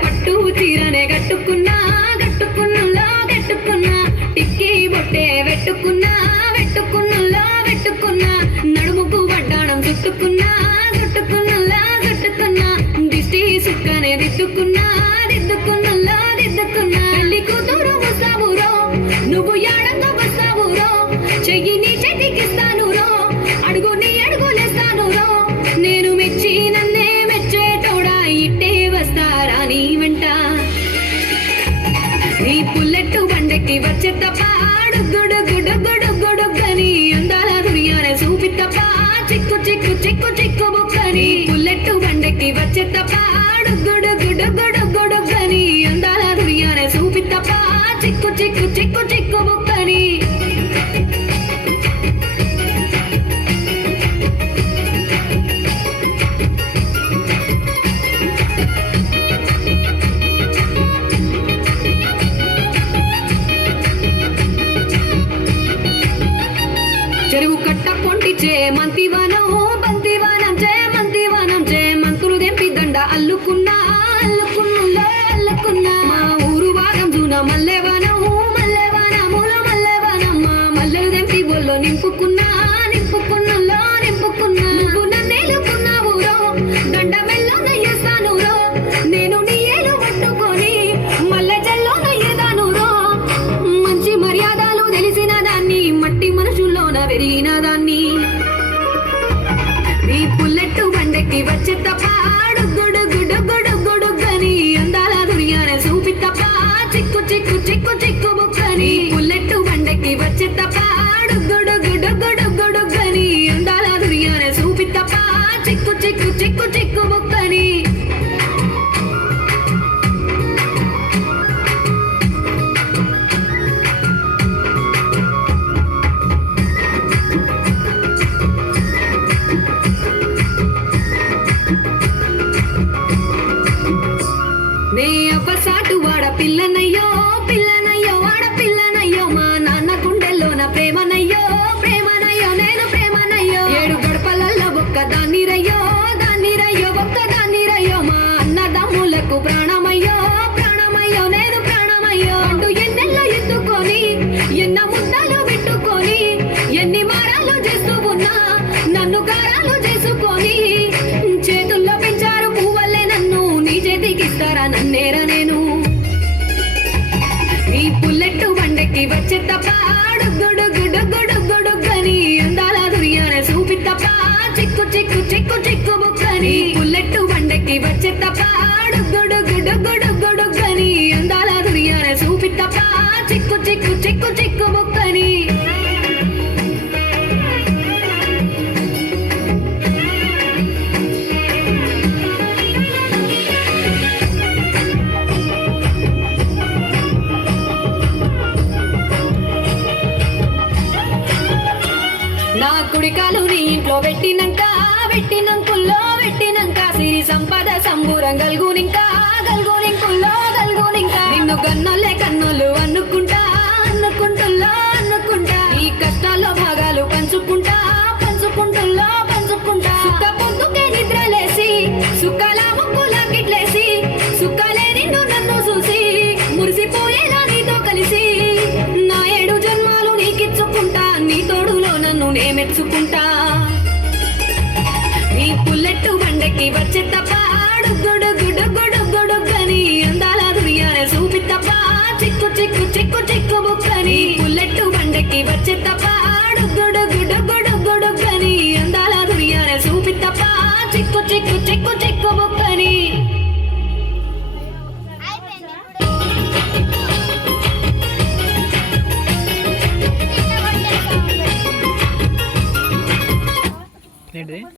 పట్టు చీరనే కట్టుకున్నా కట్టుకున్నులా కట్టుకున్నా టిక్కీ బొట్టే వెట్టుకున్నా వెట్టుకున్నులా వెట్టుకున్నా నడుముకు వడ్డాణం చుట్టుకున్నా చుట్టుకున్నులా చుట్టుకున్నా దిష్టి సుక్కనే దిద్దుకున్నా దిద్దుకున్నులా దిద్దుకున్నా పెళ్లి కూతురు వస్తావురో నువ్వు యాడంగా వస్తావురో చెయ్యి నీ చేతికిస్తాను రో అడుగు నీ అడుగులేస్తాను రో నేను మెచ్చి నన్నే మెచ్చేటోడా ఇట్టే వస్తారా నీ వెంట నీ పుల్లెట్టు బండెక్కి వచ్చే తప్ప గుడుగుడుగుడుగుడుగని అందాల దునియానే చూపి తప్ప చిక్కు చిక్కు చిక్కు చిక్కు బుక్కని పుల్లెట్టు బండెక్కి వచ్చే తప్ప గుడుగుడుగుడుగుడుగని అందాల దునియానే చూపి తప్ప చిక్కు చిక్కు చిక్కు చిక్కు బుక్కని చెరువు కట్ట పొంటిచే మంతివనం బంతివనం చే మంతివనం చే మంతులు దెంపి దండ అల్లుకున్నా అల్లుకున్నులో అల్లుకున్నా మా ఊరు భాగం జూన మల్లెవనం మల్లెవనముల మల్లెవనం మా మల్లెలు దెంపి బొల్లో నింపుకున్నా నింపుకున్నులో నింపుకున్నా నువ్వు నన్నేలుకున్నావు రో దండ మెల్లో నయ్యేస్తాను రో నేను నీ ఏలు పట్టుకొని మల్లె జల్లో నయ్యేదాను రో మంచి మర్యాదలు తెలిసిన దాన్ని మట్టి మనుషుల్లోన పెరిగిన దాన్ని నీ పుల్లెట్టు బండెక్కి వచ్చే తప్ప గుడుగుడుగుడుగుడుగని అందాల దునియానే చూపి తప్ప చిక్కు చిక్కు చిక్కు చిక్కు బుక్కని పుల్లెట్టు బండెక్కి వచ్చే తప్ప గుడుగుడుగుడుగుడుగని అందాల దునియానే చూపి తప్ప చిక్కు చిక్కు చిక్కు చిక్కు బుక్కని నే అవ్వసాటు వాడ పిల్లనయ్యో పిల్లనయ్యో వాడ పిల్లనయ్యో మా నాన్న గుండెల్లోన ప్రేమనయ్యో ప్రేమనయ్యో నేను ప్రేమనయ్యో ఏడు గడపలల్లో ఒక్క దాన్ని రయ్యో ఒక్క దాన్ని రయ్యో మా అన్నదమ్ములకు ప్రాణమయ్యో ప్రాణమయ్యో నేను ప్రాణమయ్యో అంటూ ఎన్నెల్లో ఎత్తుకొని ఎన్న ముద్దలు పెట్టుకొని ఎన్ని మారాలు చేస్తూ ఉన్నా నన్ను గారాలు చేసుకొని చేతుల్లో పెంచారు పువ్వల్లే నన్ను నీ చేతికిస్తారా నన్నేరా నేను నీ పుల్లెట్టు బండెక్కి వచ్చే తప్ప గుడుగుడుగుడుగుడుగని అందాల దునియానే చూపి తప్ప చిక్కు చిక్కు చిక్కు చిక్కు బుక్కని పుల్లెట్టు బండెక్కి వచ్చే తప్ప గుడుగుడుగుడుగుడుగని అందాల దునియానే చూపి తప్ప చిక్కు చిక్కు చిక్కు చిక్కు బుక్కని నా కుడికాలు నీ ఇంట్లో పెట్టినంకుల్లో పెట్టినంక సిరి సంపద సంబూరం గల్గునింకుల్లో నిన్ను గన్నోలే కన్నులు అనుకుంటుల్లో ఈ కష్టాల్లో భాగాలు పంచుకుంటుల్లో సుఖ పొందుకే నిద్రలేసి సుఖాల ముక్కులా కిట్లేసి సుఖాలే నిన్ను నన్ను చూసి మురిసిపోయేలా నీతో కలిసి నా 7 జన్మాలు నీకిచ్చుకుంటా నీ తోడులో నన్ను నే మెచ్చుకుంటా నీ పుల్లెట్టు బండెక్కి వచ్చే తప్ప గుడుగుడుగుడుగుడుగని అందాల దునియానే చూపి తప్ప చిక్కు చిక్కు చిక్కు చిక్కు బుక్కని పుల్లెట్టు బండెక్కి వచ్చే తప్ప గుడుగుడుగుడుగుడుగని అందాల దునియానే చూపి తప్ప చిక్కు చిక్కు చిక్కు చిక్కు బుక్కని